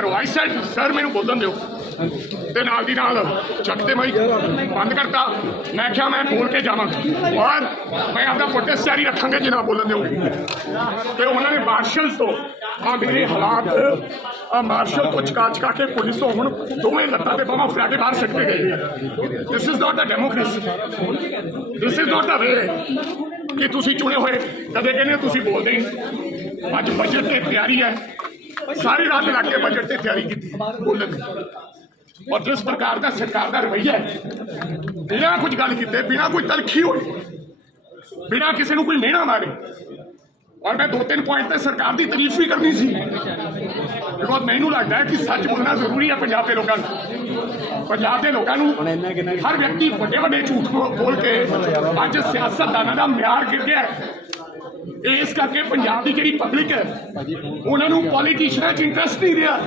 ਕਰੋ I said sir ਮੈਨੂੰ ਬੋਲਣ ਦਿਓ। ਤੇ ਨਾਲ ਦੀ ਨਾਲ ਚੱਕਦੇ ਮਾਈ ਬੰਦ ਕਰਤਾ। ਮੈਂ ਕਿਹਾ ਮੈਂ ਬੋਲ ਕੇ ਜਾਵਾਂ। ਔਰ ਮੈਂ ਆਪਦਾ ਪ੍ਰੋਟੈਸਟ ਜਾਰੀ ਰੱਖਾਂਗਾ ਜੇ ਨਾ ਬੋਲਣ ਦਿਓ। ਤੇ ਉਹਨਾਂ ਨੇ ਮਾਰਸ਼ਲਸ ਤੋਂ ਆ ਮੇਰੇ ਹਾਲਾਤ ਆ ਮਾਰਸ਼ਲ ਤੋਂ ਚਕਾ ਚਕਾ ਕੇ ਪੁਲਿਸ ਤੋਂ ਹੁਣ ਦੋਵੇਂ ਲੱਤਾਂ ਤੇ ਬਾਹਾਂ ਫੜਾ ਕੇ ਬਾਹਰ ਸੱਟ ਕੇ ਗਏ। This is not a democracy this is not a way ਕਿ ਤੁਸੀਂ ਚੁਣੇ ਹੋਏ। ਕਦੇ ਕਹਿੰਦੇ ਹੋ ਤੁਸੀਂ ਬੋਲਦੇ ਨਹੀਂ। ਅੱਜ ਬਜਟ ਤੇ ਤਿਆਰੀ ਹੈ। ਸਾਰੀ ਰਾਤ ਲੱਗ ਕੇ ਬਜਟ ਤੇ ਤਿਆਰੀ ਕੀਤੀ। ਬੋਲਣ ਦੀ। ਔਰ ਜਿਸ ਪ੍ਰਕਾਰ ਦਾ ਸਰਕਾਰ ਦਾ ਰਵੱਈਆ ਹੈ, ਬਿਨਾਂ ਕੁਝ ਗੱਲ ਕੀਤੇ, ਬਿਨਾਂ ਕੋਈ ਤਲਖੀ ਹੋਏ, ਬਿਨਾਂ ਕਿਸੇ ਨੂੰ ਕੋਈ ਮਿਹਣਾ ਮਾਰੇ, ਔਰ ਮੈਂ ਦੋ ਤਿੰਨ ਪੁਆਇੰਟ ਤੇ ਸਰਕਾਰ ਦੀ ਤਾਰੀਫ ਵੀ ਕਰਨੀ ਸੀ। ਬਿਕੋਜ਼ ਮੈਨੂੰ ਲੱਗਦਾ ਹੈ ਕਿ ਸੱਚ ਬੋਲਣਾ ਜ਼ਰੂਰੀ ਹੈ ਪੰਜਾਬ ਦੇ ਲੋਕਾਂ ਨੂੰ। ਪੰਜਾਬ ਦੇ ਲੋਕਾਂ ਨੂੰ ਹਰ ਵਿਅਕਤੀ ਵੱਡੇ ਵੱਡੇ ਝੂਠ ਬੋਲ ਕੇ ਅੱਜ ਸਿਆਸਤਦਾਨਾਂ ਦਾ ਮਿਆਰ ਗਿਰ ਗਿਆ ਇਸ ਕਰਕੇ ਪੰਜਾਬ ਦੀ ਜਿਹੜੀ ਪਬਲਿਕ ਹੈ ਉਹਨਾਂ ਨੂੰ ਪੋਲੀਟੀਸ਼ੀਅਨਾਂ 'ਚ ਇੰਟਰਸਟ ਨਹੀਂ ਰਿਹਾ।